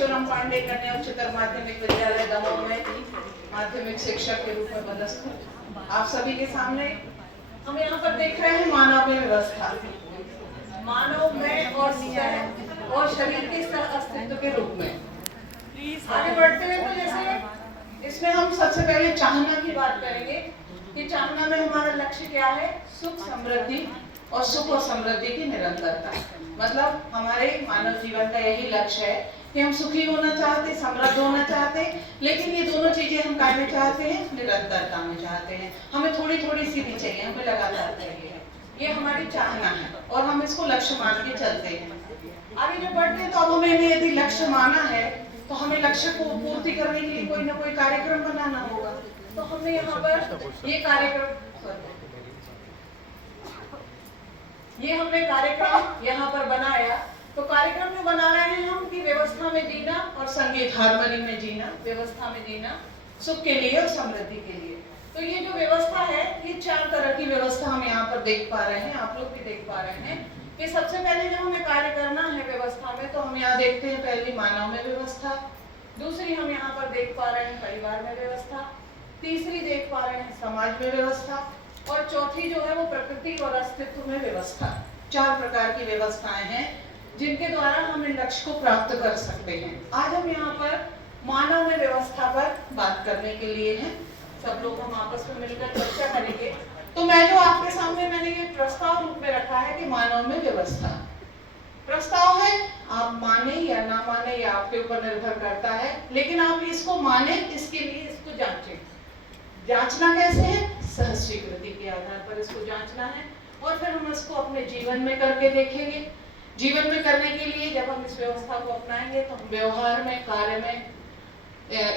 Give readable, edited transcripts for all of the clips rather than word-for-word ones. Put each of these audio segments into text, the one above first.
महेश्वरम पांडे कन्या उच्चतर माध्यमिक विद्यालय दमोह में माध्यमिक शिक्षक के रूप में पदस्थ हूँ। आप सभी के सामने हम यहाँ पर देख रहे हैं मानव में व्यवस्था, मानव में और शरीर के सह अस्तित्व के रूप में। आगे बढ़ते हुए तो जैसे इसमें हम सबसे पहले चाहना की बात करेंगे कि चाहना में हमारा लक्ष्य क्या है? सुख समृद्धि और सुख और समृद्धि की निरंतरता। मतलब हमारे मानव जीवन का यही लक्ष्य है कि हम सुखी होना चाहते, समृद्ध होना चाहते, लेकिन ये दोनों चीजें हम काय में चाहते हैं? निरंतरता में चाहते हैं। हमें थोड़ी थोड़ी सी भी चाहिए, हमें लगातार चाहिए। ये हमारी चाहना है और हम इसको लक्ष्य मान के चलते हैं। आगे जब बढ़ते हैं तो अब हमें यदि लक्ष्य माना है तो हमें लक्ष्य को पूर्ति करने के लिए कोई ना कोई कार्यक्रम बनाना होगा। तो हमने यहाँ पर ये कार्यक्रम यहाँ पर बनाया। तो कार्यक्रम में बना रहे हैं हम कि व्यवस्था में जीना और संगीत हार्मनी में जीना, व्यवस्था में जीना सुख के लिए और समृद्धि के लिए। तो ये जो व्यवस्था है, ये 4 तरह की व्यवस्था हम यहाँ पर देख पा रहे हैं, आप लोग भी देख पा रहे हैं कि सबसे पहले जब हमें कार्य करना है व्यवस्था में तो हम यहाँ देखते हैं पहली मानव में व्यवस्था, दूसरी हम यहाँ पर देख पा रहे हैं परिवार में व्यवस्था, तीसरी देख पा रहे हैं समाज में व्यवस्था और चौथी जो है वो प्रकृति और अस्तित्व में व्यवस्था। 4 प्रकार की व्यवस्थाएं हैं जिनके द्वारा हम इन लक्ष्य को प्राप्त कर सकते हैं। आज हम यहाँ पर मानव में व्यवस्था पर बात करने के लिए हैं। सब लोग हम आपस में मिलकर चर्चा करेंगे। तो मैं जो आपके सामने मैंने ये प्रस्ताव रूप में रखा है कि मानव में व्यवस्था प्रस्ताव है, आप माने या ना माने या आपके ऊपर निर्भर करता है, लेकिन आप इसको माने इसके लिए इसको जांचें। जांचना कैसे है? सहज स्वीकृति के आधार पर इसको जांचना है और फिर हम इसको अपने जीवन में करके देखेंगे। जीवन में करने के लिए जब हम इस व्यवस्था को अपनाएंगे तो हम व्यवहार में, कार्य में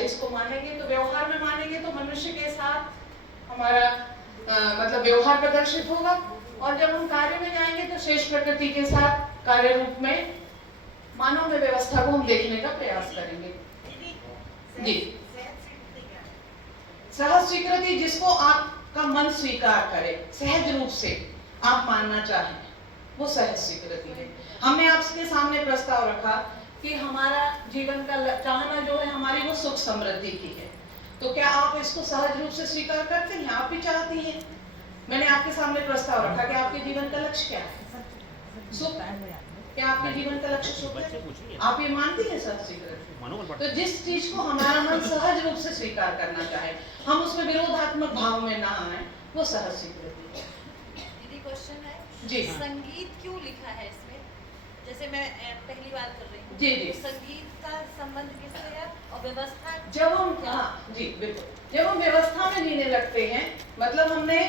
इसको मानेंगे। तो व्यवहार में मानेंगे तो मनुष्य के साथ हमारा मतलब व्यवहार प्रदर्शित होगा और जब हम कार्य में जाएंगे तो शेष प्रकृति के साथ कार्य रूप में मानव में व्यवस्था को हम देखने का प्रयास करेंगे। जी, सहज स्वीकृति जिसको आपका मन स्वीकार करे, सहज रूप से आप मानना चाहें, वो सहज स्वीकृति है। हमने आपके सामने प्रस्ताव रखा कि हमारा जीवन का चाहना जो है हमारी वो सुख समृद्धि की है। तो क्या आप इसको सहज रूप से स्वीकार करते हैं? आप भी चाहती हैं। मैंने आपके सामने प्रस्ताव रखा कि आपके जीवन का लक्ष्य क्या है? सुख। क्या आपके जीवन का लक्ष्य सुख है? आप ये मानती हैं सहज स्वीकृति? तो जिस चीज को हमारा मन सहज रूप से स्वीकार करना चाहे, हम उसमें विरोधात्मक भाव में ना आए, वो सहज स्वीकृति है। दीदी क्वेश्चन है जी, संगीत क्यों लिखा है इसमें? जैसे मैं पहली बार कर रही हूँ। जी जी, तो संगीत का संबंध किससे है और व्यवस्था? जब हम जी बिल्कुल, जब हम व्यवस्था में जीने लगते हैं, मतलब हमने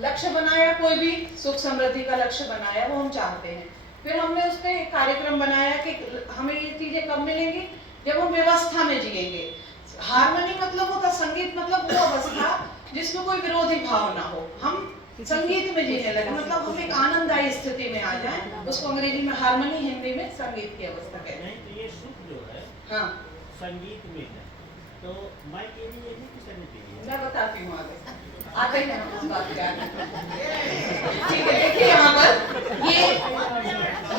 लक्ष्य बनाया, कोई भी सुख समृद्धि का लक्ष्य बनाया, वो हम चाहते हैं। फिर हमने उस पर एक कार्यक्रम बनाया कि हमें ये चीजें कब मिलेंगी? जब हम व्यवस्था में जिएंगे। हार्मनी मतलब होता, संगीत मतलब वो अवस्था जिसमें कोई विरोधी भाव ना हो। हम संगीत में जीने लगे, मतलब हम एक आनंददायी स्थिति में आ जाएं। उसको अंग्रेजी में हार्मनी, हिंदी में संगीत की अवस्था कहते हैं। तो ये सुख जो है हाँ, संगीत में है, तो मैं के लिए है कि सभी के लिए? मैं बताती हूँ आगे हैं हम इस बात पे। ठीक है, देखिए यहाँ पर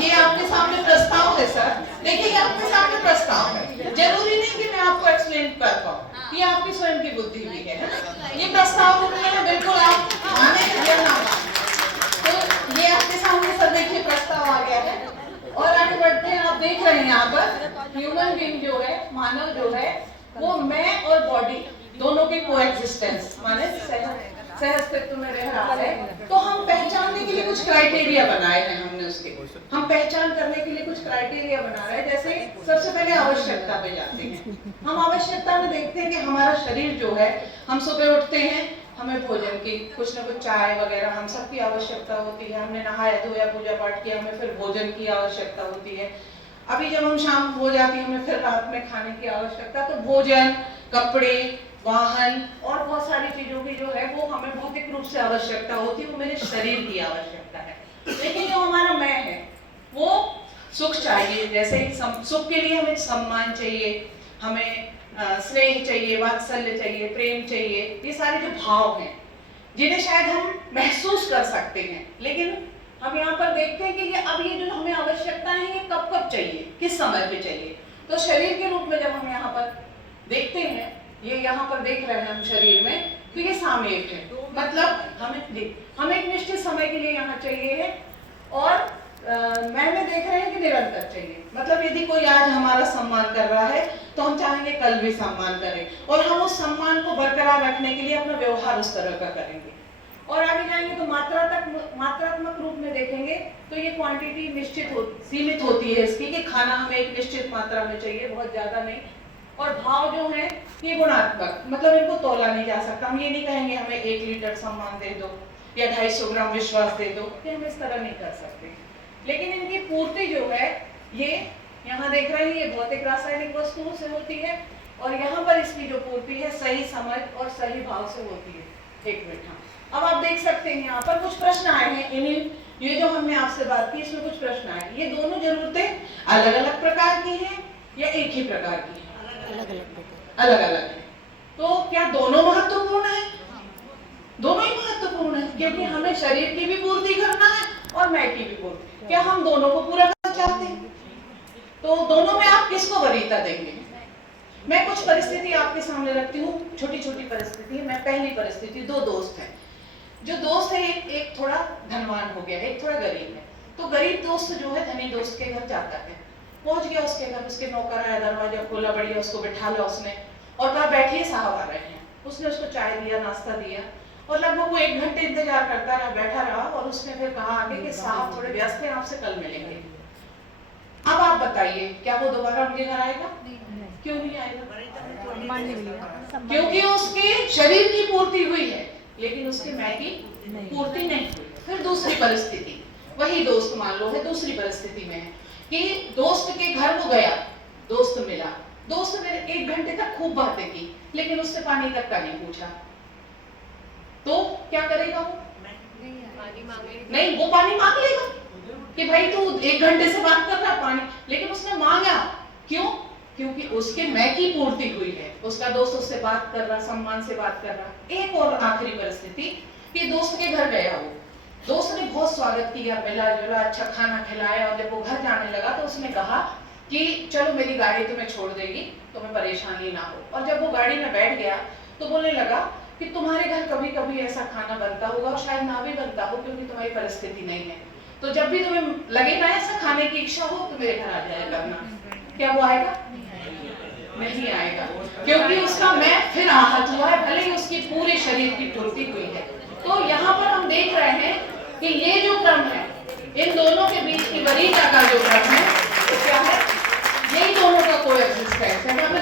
ये आपके सामने प्रस्ताव है सर। देखिए ये आपके सामने प्रस्ताव है, जरूरी नहीं कि मैं आपको एक्सप्लेन कर पाऊँ, ये आपकी स्वयं की बुद्धि भी है ना। ये प्रस्ताव रूप में है, बिल्कुल आप माने या ना माने। तो ये आपके सामने सर देखिए प्रस्ताव आ गया है और आगे बढ़ते हैं। आप देख रहे हैं यहाँ पर ह्यूमन बीइंग जो है, मानव जो है, वो मैं और बॉडी दोनों की कोएग्जिस्टेंस माने सहअस्तित्व में रह रहा है। तो हम पहचानने के लिए कुछ क्राइटेरिया बनाए हैं हमने, उसके हम पहचान करने के लिए कुछ क्राइटेरिया बना रहे हैं। जैसे सबसे पहले आवश्यकता पे जाते हैं। हम आवश्यकता में देखते हैं कि हमारा शरीर जो है, हम सुबह उठते हैं, हमें भोजन की कुछ न कुछ चाय वगैरह हम सबकी आवश्यकता होती है। हमने नहाया धोया पूजा पाठ किया, हमें फिर भोजन की आवश्यकता होती है। अभी जब हम शाम हो जाती है, हमें फिर रात में खाने की आवश्यकता। तो भोजन, कपड़े, वाहन और बहुत सारी चीजों की जो है वो हमें भौतिक रूप से आवश्यकता होती है, वो मेरे शरीर की आवश्यकता है। लेकिन जो हमारा मैं है वो सुख चाहिए। जैसे सुख के लिए हमें सम्मान चाहिए, हमें स्नेह चाहिए, वात्सल्य चाहिए, प्रेम चाहिए। ये सारे जो भाव हैं जिन्हें शायद हम महसूस कर सकते हैं, लेकिन हम यहाँ पर देखते हैं कि ये जो हमें आवश्यकता है ये कब कब चाहिए, किस समय पे चाहिए। तो शरीर के रूप में जब हम यहाँ पर देखते हैं, ये यहाँ पर देख रहे हैं हम शरीर में, तो ये सामयिक है, मतलब हमें एक निश्चित समय के लिए यहाँ चाहिए है, और मैंने देख रहे हैं कि निरंतर चाहिए। मतलब यदि कोई आज हमारा सम्मान कर रहा है तो हम चाहेंगे कल भी सम्मान करें, और हम उस सम्मान को बरकरार रखने के लिए अपना व्यवहार उस तरह का करेंगे। और आगे जाएंगे तो मात्रात्मक रूप में देखेंगे तो ये क्वांटिटी सीमित होती है इसकी, कि खाना हमें एक निश्चित मात्रा में चाहिए, बहुत ज्यादा नहीं। और भाव जो है ये गुणात्मक, मतलब इनको तोला नहीं जा सकता। हम ये नहीं कहेंगे हमें 1 लीटर सम्मान दे दो या 250 ग्राम विश्वास दे दो, कि हम इस तरह नहीं कर सकते। लेकिन इनकी पूर्ति जो है, ये यहाँ देख रहे हैं, ये भौतिक रासायनिक वस्तुओं से होती है, और यहाँ पर इसकी जो पूर्ति है सही समझ और सही भाव से होती है। एक मिनट, हाँ, अब आप देख सकते हैं यहाँ पर कुछ प्रश्न आए हैं। ये जो हमने आपसे बात की, इसमें कुछ प्रश्न आए। ये दोनों जरूरतें अलग अलग प्रकार की हैं या एक ही प्रकार की हैं? अलग अलग है। तो क्या दोनों महत्वपूर्ण है? दोनों ही महत्वपूर्ण है, क्योंकि हमें शरीर की भी पूर्ति करना है और मैं की भी पूर्ति। क्या हम दोनों को पूरा करना चाहते हैं? तो दोनों में आप किसको वरीयता देंगे? मैं कुछ परिस्थिति आपके सामने रखती हूँ, छोटी छोटी परिस्थिति है। मैं पहली परिस्थिति, 2 दोस्त हैं। जो दोस्त है, एक थोड़ा धनवान हो गया है, एक थोड़ा गरीब है। तो गरीब दोस्त जो है धनी दोस्त के घर जाता है, पहुंच गया उसके घर, उसके नौकर आया, दरवाजा खोला, बढ़िया उसको बैठा ला उसने, और कहा बैठिए साहब आ रहे हैं। उसने उसको चाय दिया, नाश्ता दिया, और लगभग वो 1 घंटे इंतजार करता रहा, बैठा रहा, और उसने फिर कहा आगे कि साहब थोड़े व्यस्त हैं, आपसे कल मिलेंगे। अब आप बताइए, क्या वो दोबारा उनके घर आएगा? क्यों नहीं आएगा? क्योंकि उसके शरीर की पूर्ति हुई है, लेकिन उसके मैं की पूर्ति नहीं हुई। फिर दूसरी परिस्थिति, वही दोस्त मान लो है, दूसरी परिस्थिति में है कि दोस्त के घर वो गया, दोस्त मिला, दोस्त ने 1 घंटे तक खूब बातें की, लेकिन उससे पानी तक का नहीं पूछा। तो क्या करेगा वो? नहीं, वो पानी मांग लेगा कि भाई तू 1 घंटे से बात कर रहा पानी, लेकिन उसने मांगा क्यों? क्योंकि उसके मैं की पूर्ति हुई है, उसका दोस्त उससे बात कर रहा, सम्मान से बात कर रहा। एक और आखिरी परिस्थिति कि दोस्त के घर गया, वो दोस्त ने बहुत स्वागत किया, मिला जुला, अच्छा खाना खिलाया, और जब वो घर जाने लगा तो उसने कहा कि चलो मेरी गाड़ी तुम्हें छोड़ देगी, तुम्हें परेशानी ना हो। और जब वो गाड़ी में बैठ गया तो बोलने लगा कि तुम्हारे घर कभी कभी ऐसा खाना बनता होगा, और शायद ना भी बनता हो क्योंकि तुम्हारी परिस्थिति नहीं है, तो जब भी तुम्हें लगे ना ऐसा खाने की इच्छा हो तो मेरे घर आ जाया करना। क्या वो आएगा? नहीं आएगा, क्योंकि उसका मैं फिर आहत हुआ है, भले ही उसकी पूरे शरीर की पूर्ति हुई है। तो यहाँ पर हम देख रहे हैं कि ये जो क्रम है, इन दोनों के बीच की वरीयता का जो क्रम है, तो क्या है? यही दोनों का कोएग्जिस्टेंस है।